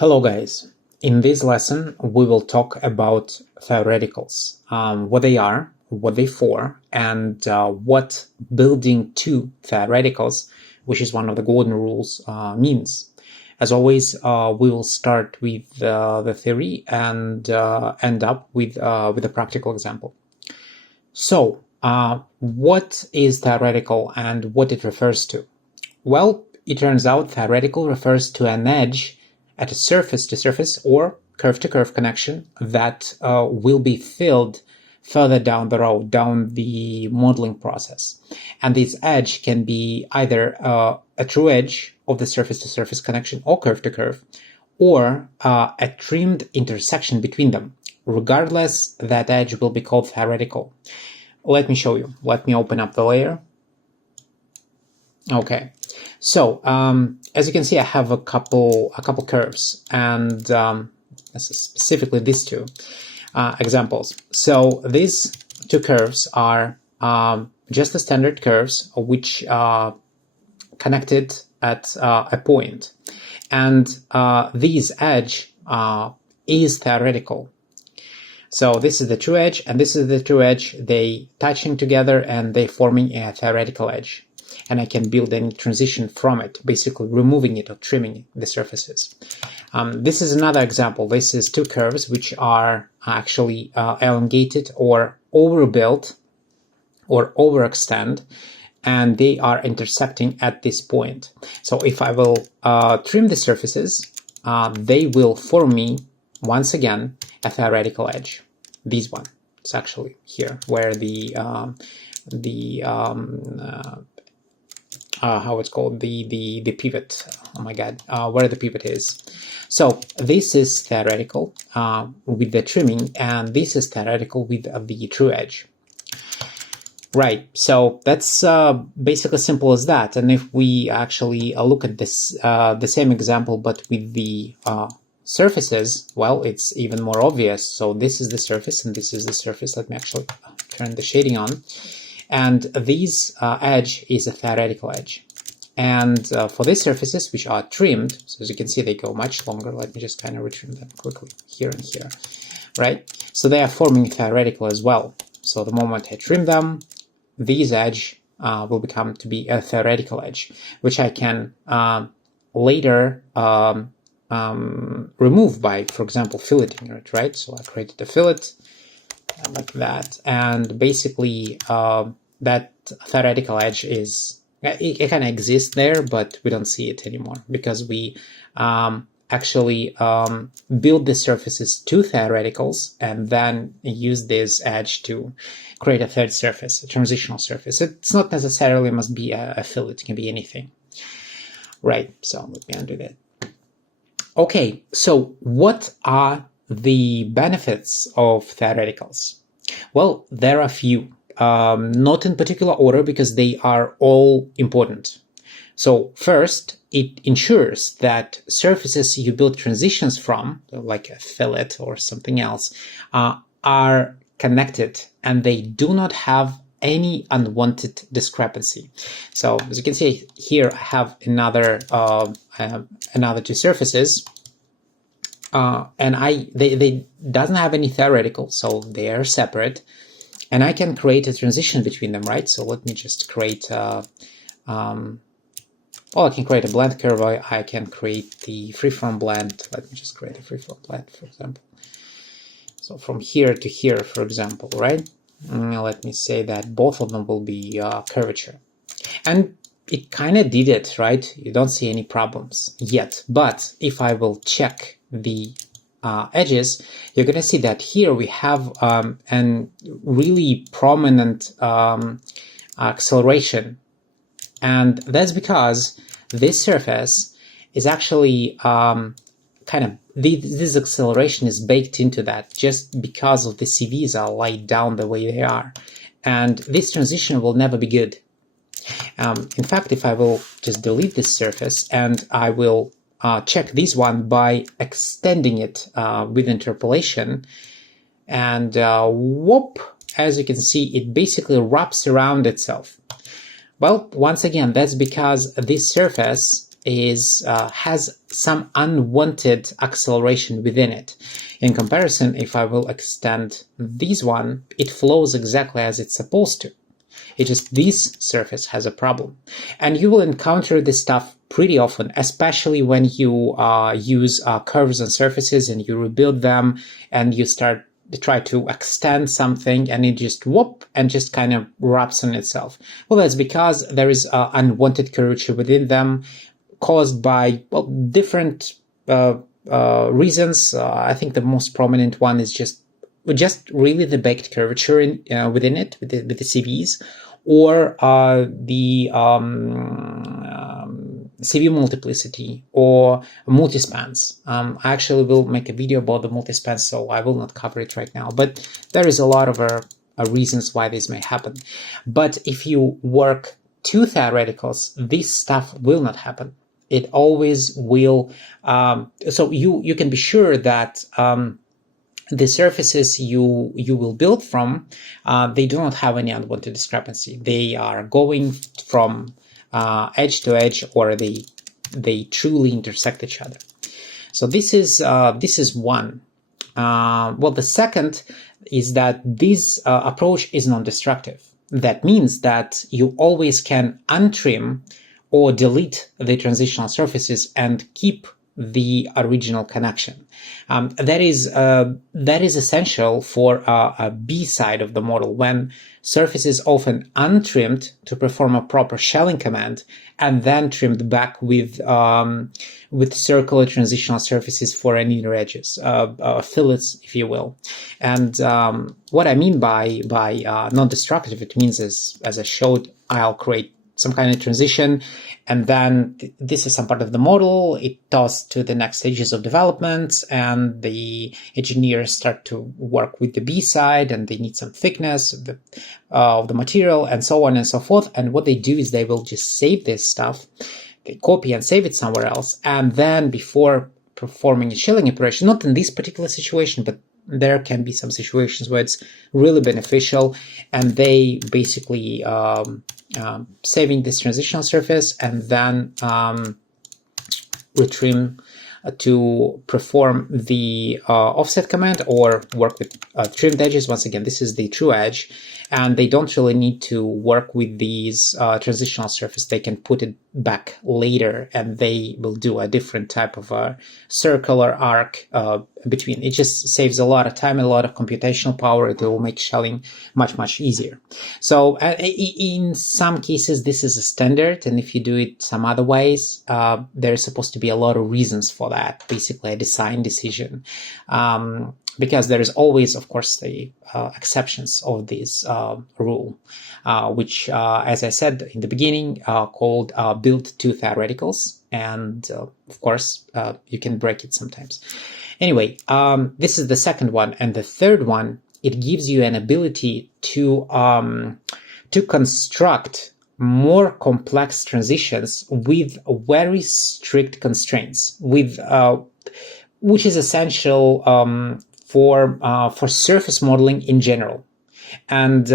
Hello guys, in this lesson we will talk about theoreticals, what they are, what they're for, and what building two theoreticals, which is one of the golden rules, means. As always, we will start with the theory and end up with a practical example. So, what is theoretical and what it refers to? Well, it turns out theoretical refers to an edge at a surface-to-surface or curve-to-curve connection that will be filled further down the road, down the modeling process. And this edge can be either a true edge of the surface-to-surface connection or curve-to-curve, or a trimmed intersection between them. Regardless, that edge will be called theoretical. Let me show you. Let me open up the layer. Okay. So, as you can see, I have a couple curves, and this is specifically these two examples. So these two curves are just the standard curves which are connected at a point, and this edge is theoretical. So this is the true edge, and this is the true edge. They touching together, and they forming a theoretical edge. And I can build any transition from it, basically removing it or trimming the surfaces. This is another example. This is two curves which are actually elongated or overbuilt or overextend, and they are intersecting at this point. So if I will trim the surfaces, they will form me, once again, a theoretical edge. This one. It's actually here where how it's called, the pivot, oh my god, where the pivot is. So this is theoretical with the trimming, and this is theoretical with the true edge. Right, so that's basically simple as that. And if we actually look at this, the same example but with the surfaces, well, it's even more obvious. So this is the surface and this is the surface. Let me actually turn the shading on. And this edge is a theoretical edge. And for these surfaces, which are trimmed, so as you can see, they go much longer. Let me just kind of retrim them quickly here and here, right? So they are forming theoretical as well. So the moment I trim them, this edge will become to be a theoretical edge, which I can later remove by, for example, filleting it, right? So I created a fillet like that, and basically that theoretical edge is, it kind of exists there, but we don't see it anymore because we actually build the surfaces to theoreticals and then use this edge to create a third surface, a transitional surface. It's not necessarily must be a fillet, it can be anything. Right, so let me undo that. Okay, so what are the benefits of theoreticals? Well, there are a few, not in particular order because they are all important. So first, it ensures that surfaces you build transitions from, like a fillet or something else, are connected and they do not have any unwanted discrepancy. So as you can see here, I have another two surfaces. And they doesn't have any theoretical, so they are separate, and I can create a transition between them, right? So let me just create I can create a blend curve. I can create the freeform blend. Let me just create a freeform blend, for example. So from here to here, for example, right? Let me say that both of them will be curvature, and it kind of did it, right? You don't see any problems yet, but if I will check the edges, you're going to see that here we have an really prominent acceleration, and that's because this surface is actually this acceleration is baked into that just because of the CVs are laid down the way they are, and this transition will never be good. In fact, if I will just delete this surface and I will check this one by extending it with interpolation, and whoop, as you can see, it basically wraps around itself. Well, once again, that's because this surface is has some unwanted acceleration within it. In comparison, if I will extend this one, it flows exactly as it's supposed to. It's just this surface has a problem. And you will encounter this stuff pretty often, especially when you use curves on surfaces and you rebuild them and you start to try to extend something and it just whoop and just kind of wraps on itself. Well, that's because there is unwanted curvature within them caused by different reasons. I think the most prominent one is just really the baked curvature within it with the CVs, or the CV multiplicity or multispans. I actually will make a video about the multispans, so I will not cover it right now, but there is a lot of reasons why this may happen. But if you work two theoreticals, this stuff will not happen. It always will. So you can be sure that the surfaces you will build from, they do not have any unwanted discrepancy. They are going from edge to edge, or they truly intersect each other. So this is one. Well, the second is that this approach is non-destructive. That means that you always can untrim or delete the transitional surfaces and keep the original connection. That is essential for a B side of the model, when surface is often untrimmed to perform a proper shelling command and then trimmed back with circular transitional surfaces for any inner edges, fillets, if you will. And what I mean by non-destructive, it means, as I showed, I'll create some kind of transition, and then this is some part of the model. It goes to the next stages of development, and the engineers start to work with the B side, and they need some thickness of the material, and so on and so forth. And what they do is they will just save this stuff, they copy and save it somewhere else, and then before performing a shelling operation, not in this particular situation, but there can be some situations where it's really beneficial, and they basically saving this transitional surface and then retrim to perform the offset command or work with trimmed edges. Once again, this is the true edge, and they don't really need to work with these transitional surface. They can put it back later, and they will do a different type of a circular arc between. It just saves a lot of time, a lot of computational power. It will make shelling much easier. So in some cases, this is a standard, and if you do it some other ways, there's supposed to be a lot of reasons for that, basically a design decision. Because there is always, of course, the exceptions of this rule, which, as I said in the beginning, called build two theoreticals. And of course, you can break it sometimes. Anyway, this is the second one. And the third one, it gives you an ability to construct more complex transitions with very strict constraints, which is essential for surface modeling in general. And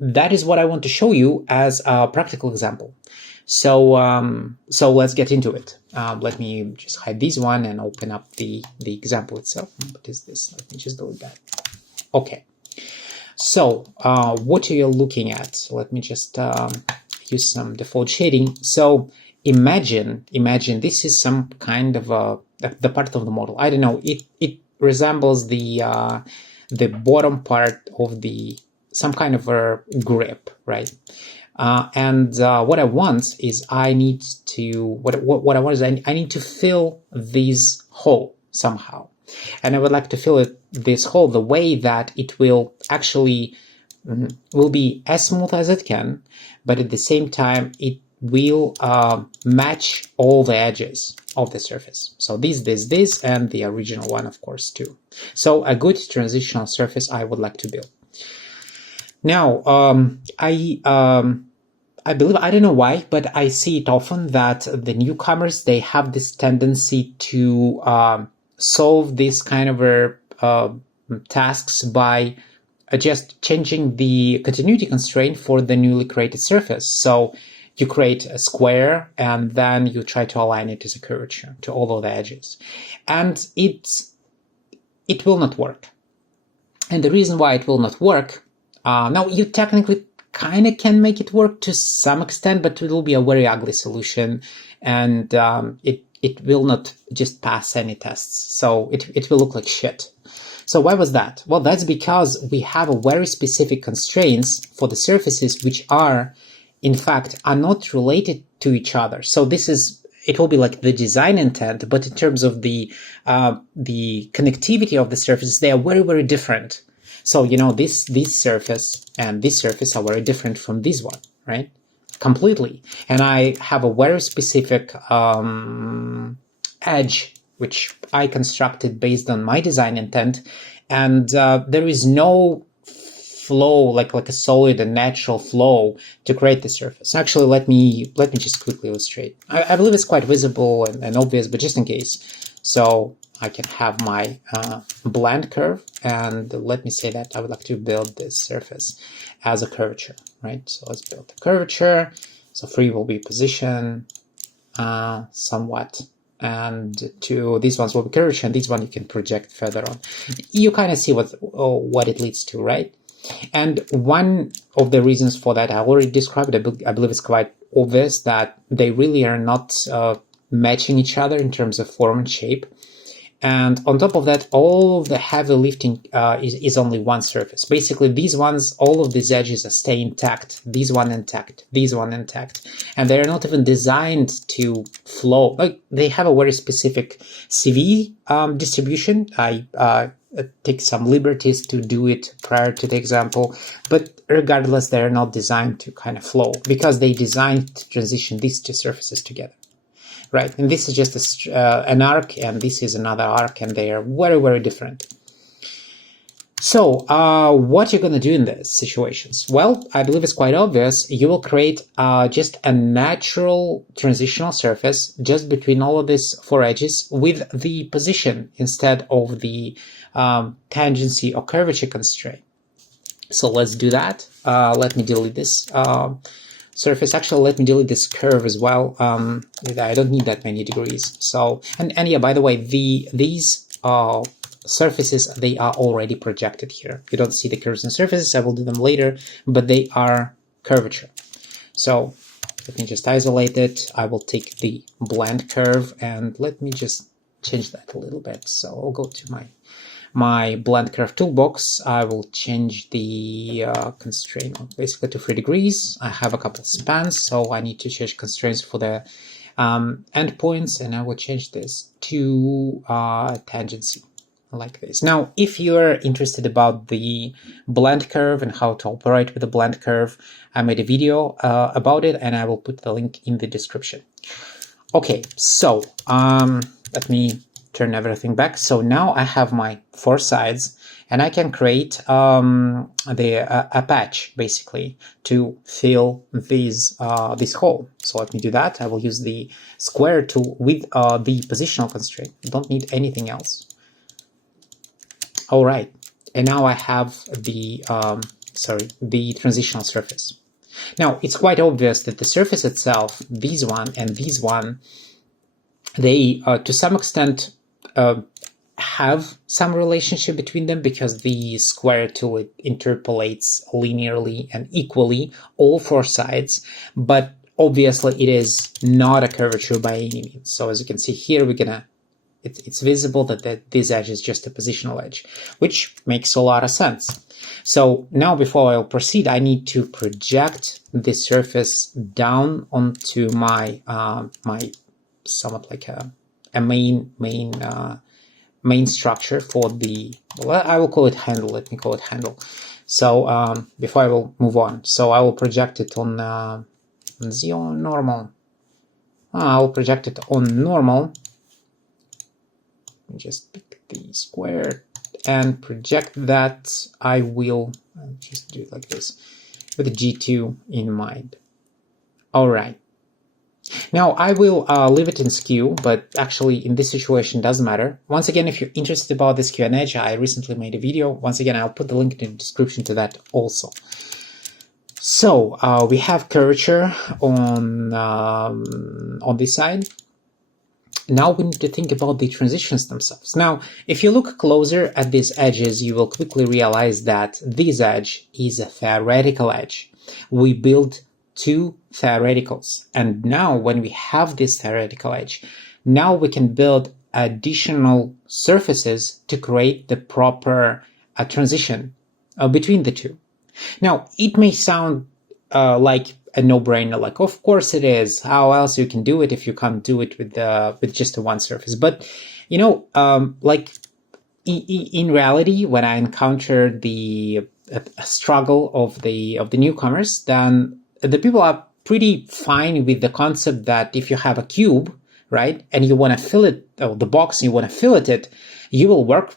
that is what I want to show you as a practical example. So let's get into it. Let me just hide this one and open up the example itself. What is this? Let me just delete that. Okay. So what are you looking at? Let me just use some default shading. So imagine this is some kind of the part of the model. I don't know. It resembles the bottom part of some kind of a grip, right? And what I want is I need to fill this hole somehow, and I would like to fill this hole the way that it will actually will be as smooth as it can, but at the same time it will match all the edges of the surface. So this, and the original one, of course, too. So a good transitional surface I would like to build. Now, I believe, I don't know why, but I see it often that the newcomers, they have this tendency to solve this kind of tasks by just changing the continuity constraint for the newly created surface. So you create a square and then you try to align it as a curvature to all of the edges. And it will not work. And the reason why it will not work, now you technically kind of can make it work to some extent, but it will be a very ugly solution, and it will not just pass any tests. So it will look like shit. So why was that? Well, that's because we have a very specific constraints for the surfaces, which are, in fact, are not related to each other. So it will be like the design intent, but in terms of the connectivity of the surfaces, they are very, very different. So, this surface and this surface are very different from this one, right? Completely. And I have a very specific edge, which I constructed based on my design intent. And there is no flow, like a solid and natural flow to create the surface. Actually, let me just quickly illustrate. I believe it's quite visible and obvious, but just in case. So I can have my blend curve, and let me say that I would like to build this surface as a curvature, right? So let's build the curvature. So free will be position, somewhat, and these ones will be curvature, and this one you can project further on. You kind of see what it leads to, right? And one of the reasons for that I already described, I believe it's quite obvious that they really are not matching each other in terms of form and shape. And on top of that, all of the heavy lifting is only one surface. Basically, these ones, all of these edges are staying intact. These one intact, these one intact. And they're not even designed to flow. Like, they have a very specific CV distribution. I take some liberties to do it prior to the example. But regardless, they're not designed to kind of flow because they designed to transition these two surfaces together. Right, and this is just an arc, and this is another arc, and they are very, very different. So, what you're going to do in these situations? Well, I believe it's quite obvious. You will create just a natural transitional surface just between all of these four edges with the position instead of the tangency or curvature constraint. So let's do that. Let me delete this surface. Actually, let me delete this curve as well. I don't need that many degrees. So, and yeah, by the way, these surfaces, they are already projected here. You don't see the curves and surfaces. I will do them later, but they are curvature. So let me just isolate it. I will take the blend curve and let me just change that a little bit. So I'll go to my blend curve toolbox. I will change the constraint basically to 3 degrees. I have a couple of spans, so I need to change constraints for the endpoints, and I will change this to tangency like this. Now, if you're interested about the blend curve and how to operate with the blend curve, I made a video about it, and I will put the link in the description. Okay, so let me turn everything back. So now I have my 4 sides, and I can create a patch basically to fill this hole. So let me do that. I will use the square tool with the positional constraint. Don't need anything else. All right, and now I have the transitional surface. Now it's quite obvious that the surface itself, these one and these one, they to some extent have some relationship between them because the square tool interpolates linearly and equally all 4 sides, but obviously it is not a curvature by any means. So as you can see here, it's visible that this edge is just a positional edge, which makes a lot of sense. So now before I'll proceed, I need to project this surface down onto my somewhat like a main structure for the, well, I will call it handle. Let me call it handle. So before I will move on, so I will project it on normal. I will project it on normal. Just pick the square and project that. I will just do it like this with the G2 in mind. All right. Now I will leave it in skew, but actually in this situation doesn't matter. Once again, if you're interested about this skew and edge, I recently made a video. Once again, I'll put the link in the description to that also. So we have curvature on this side. Now we need to think about the transitions themselves. Now, if you look closer at these edges, you will quickly realize that this edge is a theoretical edge. We built two theoreticals, and now when we have this theoretical edge, now we can build additional surfaces to create the proper transition between the two. Now, it may sound like a no-brainer, like of course it is. How else you can do it if you can't do it with just the one surface? But you know, like in reality, when I encountered the struggle of the newcomers, then the people are pretty fine with the concept that if you have a cube, right, and you want to fill it, the box, and you want to fill it, you will work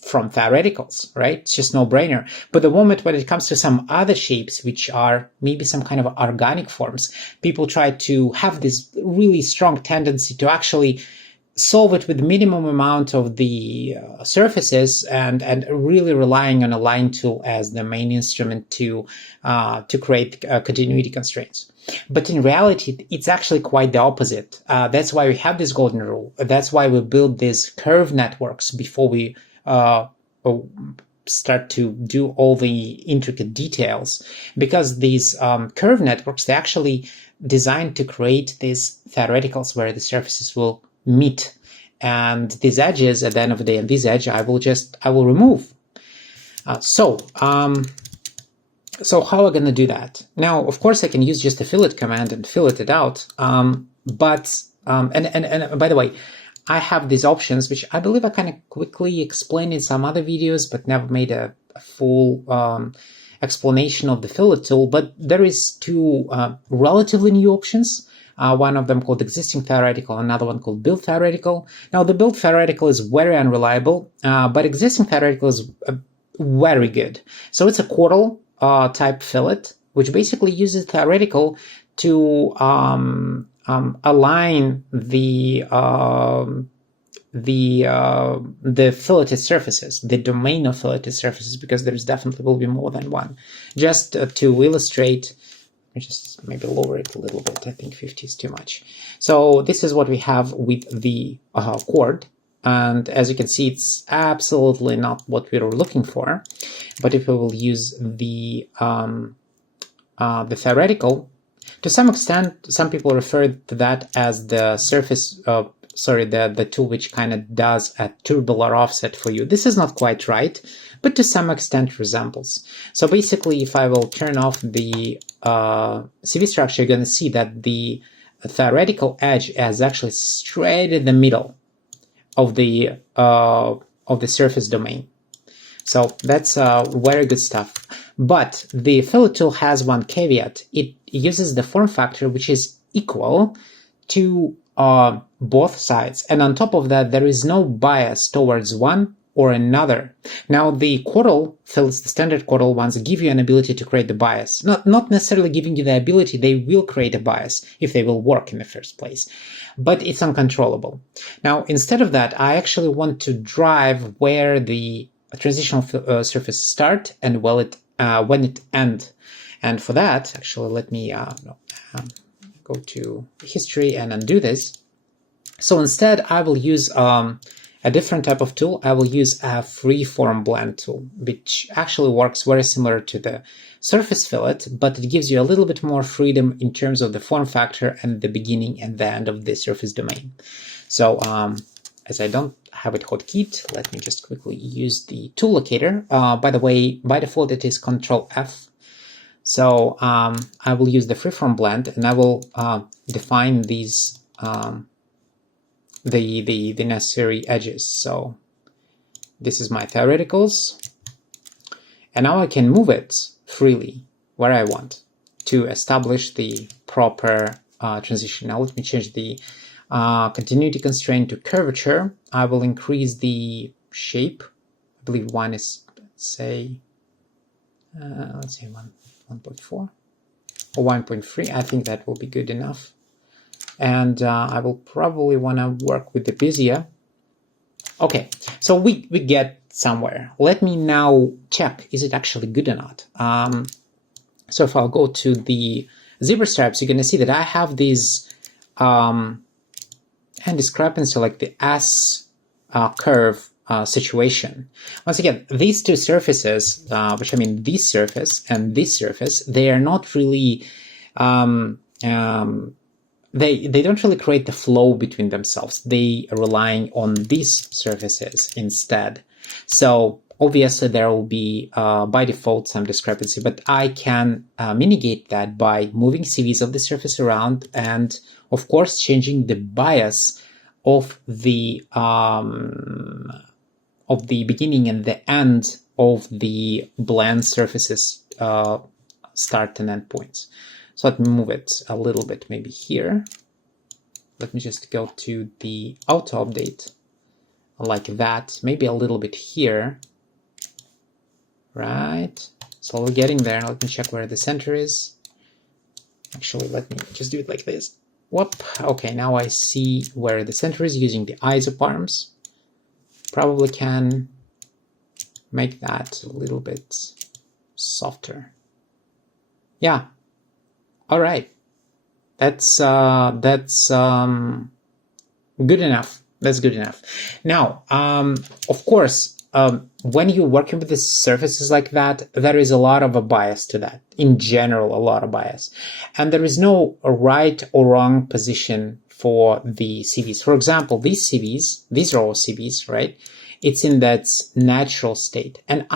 from theoreticals, right? It's just no brainer. But the moment when it comes to some other shapes, which are maybe some kind of organic forms, people try to have this really strong tendency to actually solve it with minimum amount of the surfaces and really relying on a line tool as the main instrument to create continuity constraints. But in reality, it's actually quite the opposite. That's why we have this golden rule. That's why we build these curve networks before we start to do all the intricate details, because these curve networks, they're actually designed to create these theoreticals where the surfaces will meet, and these edges at the end of the day, and this edge I will remove. So how am I going to do that? Now, of course, I can use just the fillet command and fillet it out. But by the way, I have these options, which I believe I kind of quickly explained in some other videos, but never made a full explanation of the fillet tool. But there is two relatively new options. One of them called existing theoretical, another one called build theoretical. Now, the build theoretical is very unreliable, but existing theoretical is very good. So it's a quartal type fillet, which basically uses theoretical to align the filleted surfaces, the domain of filleted surfaces, because there's definitely will be more than one. Just to illustrate, just maybe lower it a little bit. I think 50 is too much. So this is what we have with the chord. And as you can see, it's absolutely not what we were looking for. But if we will use the theoretical, to some extent, some people refer to that as the surface, the tool which kind of does a turbular offset for you. This is not quite right, but to some extent resembles. So basically, if I will turn off the CV structure, you're going to see that the theoretical edge is actually straight in the middle of the surface domain. So that's very good stuff. But the fillet tool has one caveat. It uses the form factor which is equal to both sides, and on top of that, there is no bias towards one or another. Now, the quartal fillets, the standard quartal ones, give you an ability to create the bias. Not necessarily giving you the ability, they will create a bias if they will work in the first place. But it's uncontrollable. Now, instead of that, I actually want to drive where the transitional surface start and when it end. And for that, actually, let me go to history and undo this. So instead, I will use a different type of tool. I will use a freeform blend tool, which actually works very similar to the surface fillet, but it gives you a little bit more freedom in terms of the form factor and the beginning and the end of the surface domain. So as I don't have it hotkeyed, let me just quickly use the tool locator. By the way, by default, it is Control F. So I will use the freeform blend, and I will define these the necessary edges. So this is my theoreticals, and now I can move it freely where I want to establish the proper transition. Now let me change the continuity constraint to curvature. I will increase the shape. I believe one is, let's say 1.4 or 1.3. I think that will be good enough. And I will probably want to work with the Bezier. Okay, so we get somewhere. Let me now check, is it actually good or not? So if I'll go to the zebra stripes, you're going to see that I have these and discrepancy, like the S curve situation. Once again, these two surfaces, which I mean this surface and this surface, they are not really, they don't really create the flow between themselves. They are relying on these surfaces instead. So obviously there will be by default some discrepancy, but I can mitigate that by moving CVs of the surface around and of course changing the bias of the beginning and the end of the blend surfaces start and end points. So let me move it a little bit, maybe here. Let me just go to the auto update like that, maybe a little bit here, right? So we're getting there. Let me check where the center is. Actually, let me just do it like this. Whoop. Okay, now I see where the center is using the isoparms. Probably can make that a little bit softer. Yeah. All right. That's good enough. That's good enough. Now, of course, when you're working with the surfaces like that, there is a lot of a bias to that. In general, a lot of bias. And there is no right or wrong position for the CVs. For example, these CVs, these are all CVs, right? It's in that natural state. And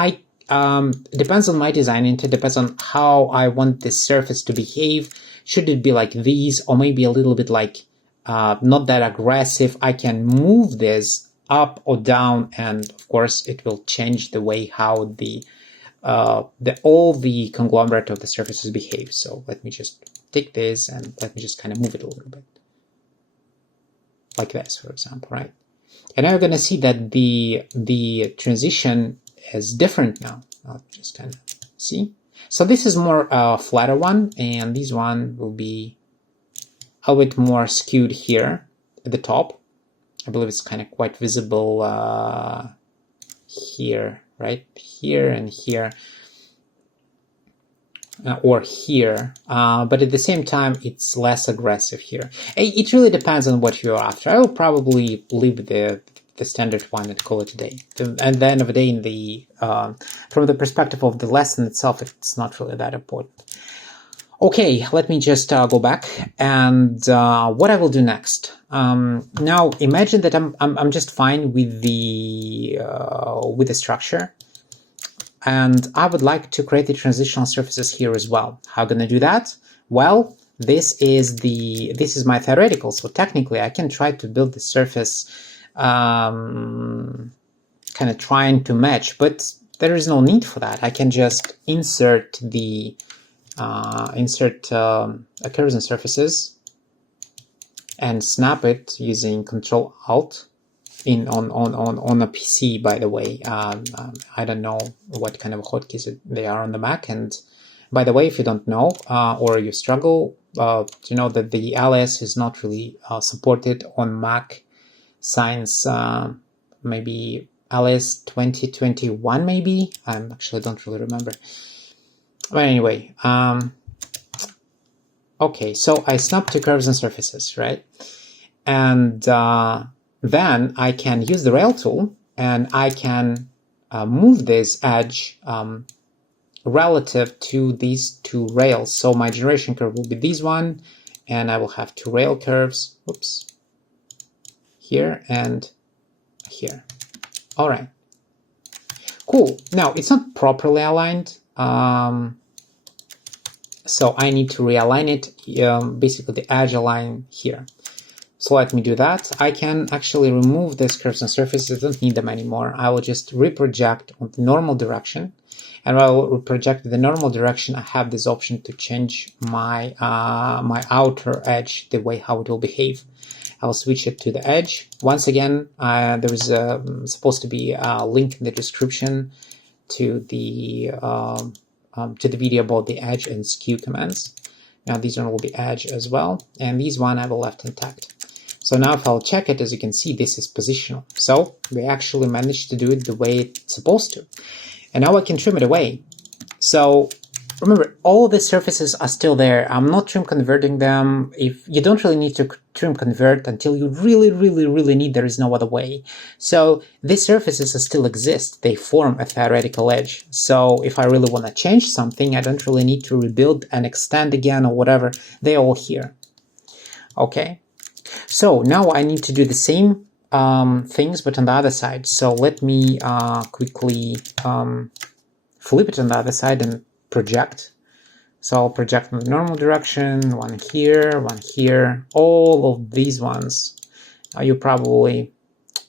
depends on my design, it depends on how I want this surface to behave. Should it be like these, or maybe a little bit like not that aggressive? I can move this up or down, and of course it will change the way how all the conglomerate of the surfaces behave. So let me just take this and let me just kind of move it a little bit. Like this, for example, right? And now you're going to see that the transition is different now. I'll just kind of see. So this is more flatter one, and this one will be a bit more skewed here at the top. I believe it's kind of quite visible here, right? Here and here. Or here, but at the same time, it's less aggressive here. It really depends on what you're after. I will probably leave the standard one and call it a day. At the end of the day, from the perspective of the lesson itself, it's not really that important. Okay, let me just go back and what I will do next. Now, imagine that I'm just fine with the structure. And I would like to create the transitional surfaces here as well. How am I going to do that? Well, this is my theoretical. So technically, I can try to build the surface, kind of trying to match, but there is no need for that. I can just insert the curves and surfaces and snap it using Control Alt. On a PC, by the way. I don't know what kind of hotkeys they are on the Mac. And by the way, if you don't know or you struggle to know that the Alias is not really supported on Mac since maybe Alias 2021, maybe. I actually don't really remember. But anyway, okay, so I snap to curves and surfaces, right? And then I can use the rail tool and I can move this edge relative to these two rails. So my generation curve will be this one, and I will have two rail curves, oops, here and here. All right, cool. Now it's not properly aligned, so I need to realign it, basically the edge align here. So let me do that. I can actually remove these curves and surfaces. I don't need them anymore. I will just reproject on the normal direction. And while I will project the normal direction, I have this option to change my my outer edge, the way how it will behave. I'll switch it to the edge. Once again, there is supposed to be a link in the description to the video about the edge and skew commands. Now these one will be edge as well, and these one I will left intact. So now if I'll check it, as you can see, this is positional. So we actually managed to do it the way it's supposed to. And now I can trim it away. So remember, all the surfaces are still there. I'm not trim converting them. If you don't really need to trim convert until you really need, there is no other way. So these surfaces still exist. They form a theoretical edge. So if I really want to change something, I don't really need to rebuild and extend again or whatever. They're all here. Okay. So now I need to do the same things, but on the other side. So let me quickly flip it on the other side and project. So I'll project in the normal direction, one here, all of these ones. You probably,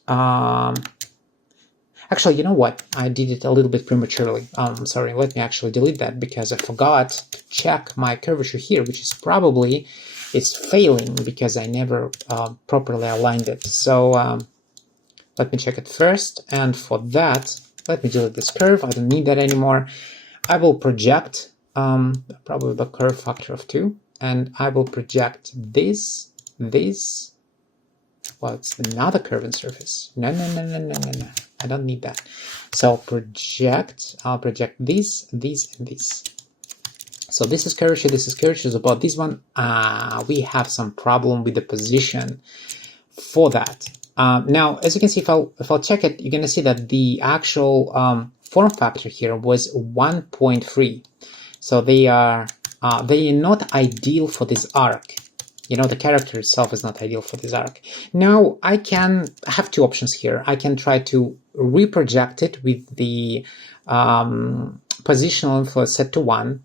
actually, you know what? I did it a little bit prematurely. Sorry, let me actually delete that because I forgot to check my curvature here, which is probably, it's failing because I never properly aligned it. So let me check it first. And for that, let me delete this curve. I don't need that anymore. I will project probably the curve factor of 2, and I will project this. Well, it's another curving surface. No. I don't need that. So I'll project these, and these. So this is curvature, so about this one, we have some problem with the position for that. Now, as you can see, if I'll check it, you're going to see that the actual form factor here was 1.3. So they are not ideal for this arc. You know, the character itself is not ideal for this arc. Now, I have two options here. I can try to reproject it with the positional influence set to 1,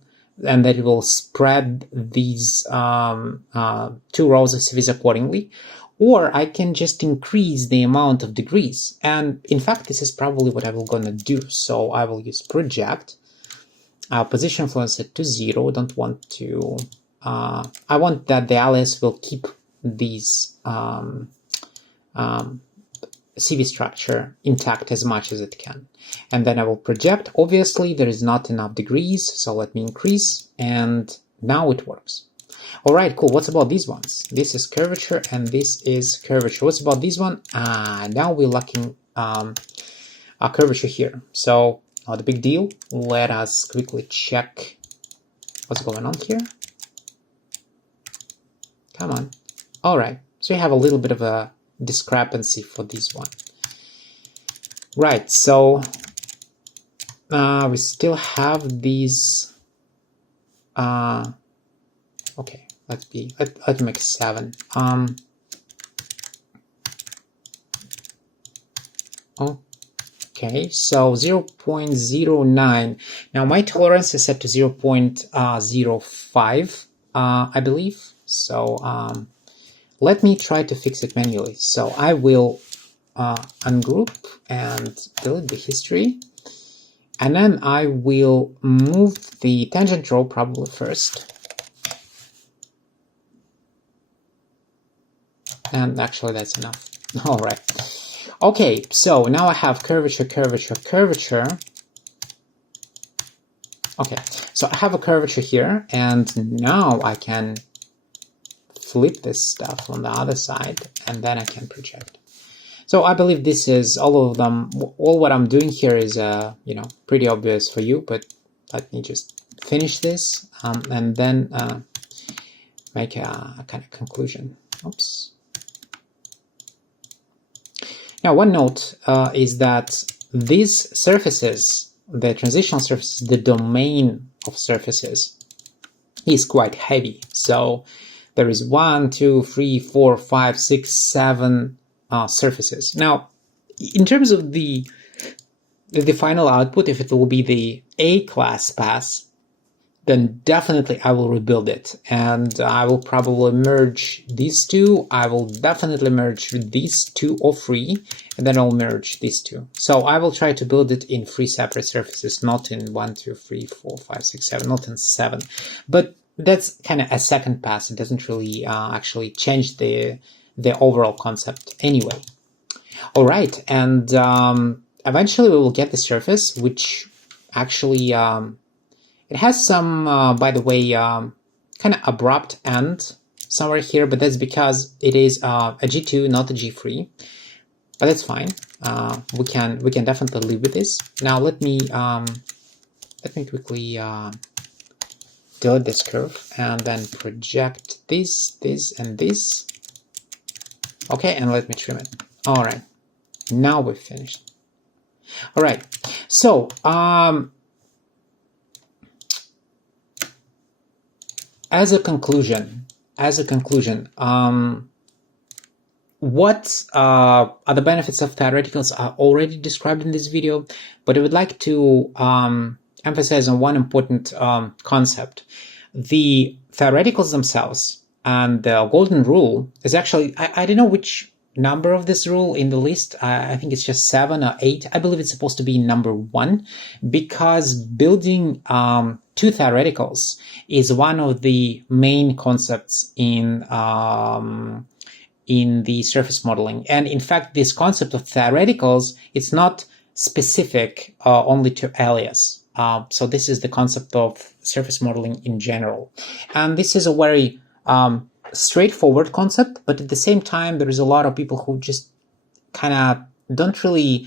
and that it will spread these 2 rows of CVs accordingly. Or I can just increase the amount of degrees. And in fact, this is probably what I will gonna do. So I will use project, position influence set to 0. Don't want to, I want that the alias will keep these CV structure intact as much as it can. And then I will project. Obviously, there is not enough degrees, so let me increase, and now it works. All right, cool. What's about these ones? This is curvature, and this is curvature. What's about this one? Now we're lacking a curvature here. So not a big deal. Let us quickly check what's going on here. Come on. All right. So you have a little bit of a discrepancy for this one. Right. So we still have these. Okay. Let's make 7. Okay, so 0.09. Now my tolerance is set to 0.05, I believe. So let me try to fix it manually. So I will ungroup and delete the history. And then I will move the tangent row probably first. And actually that's enough. All right. Okay, so now I have curvature. Okay, so I have a curvature here, and now I can flip this stuff on the other side, and then I can project. So I believe this is all of them. All what I'm doing here is, you know, pretty obvious for you, but let me just finish this and then make a kind of conclusion. Oops. Now, one note is that these surfaces, the transitional surfaces, the domain of surfaces is quite heavy. So there is 1, 2, 3, 4, 5, 6, 7 surfaces. Now, in terms of the final output, if it will be the A-class pass, then definitely I will rebuild it, and I will probably merge these two. I will definitely merge these 2 or 3, and then I'll merge these 2. So I will try to build it in 3 separate surfaces, not in 1, 2, 3, 4, 5, 6, 7, not in 7. But that's kind of a second pass. It doesn't really actually change the overall concept anyway. All right, and eventually we will get the surface, which actually it has some, by the way, kind of abrupt end somewhere here, but that's because it is a G2, not a G3. But that's fine. We can definitely live with this. Now let me quickly delete this curve and then project this, and this. Okay, and let me trim it. All right, now we've finished. All right, so as a conclusion, what are the benefits of theoreticals are already described in this video, but I would like to emphasize on one important concept. The theoreticals themselves and the golden rule is actually, I don't know which number of this rule in the list. I think it's just 7 or 8. I believe it's supposed to be number 1, because building two theoreticals is one of the main concepts in the surface modeling. And in fact, this concept of theoreticals, it's not specific only to Alias. So this is the concept of surface modeling in general. And this is a very straightforward concept, but at the same time, there is a lot of people who just kind of don't really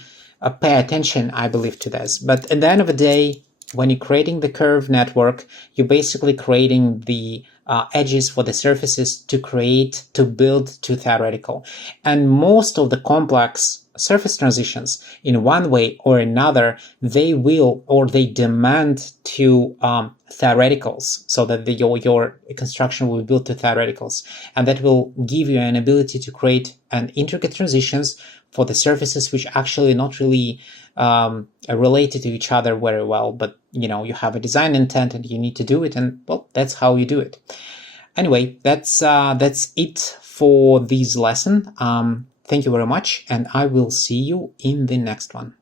pay attention, I believe, to this. But at the end of the day, when you're creating the curve network, you're basically creating the edges for the surfaces to build to theoretical. And most of the complex surface transitions, in one way or another, they will or they demand to theoreticals, so that your construction will be built to theoreticals, and that will give you an ability to create an intricate transitions for the surfaces which actually not really related to each other very well, but you have a design intent and you need to do it, and well, that's how you do it. Anyway, that's it for this lesson. Thank you very much, and I will see you in the next one.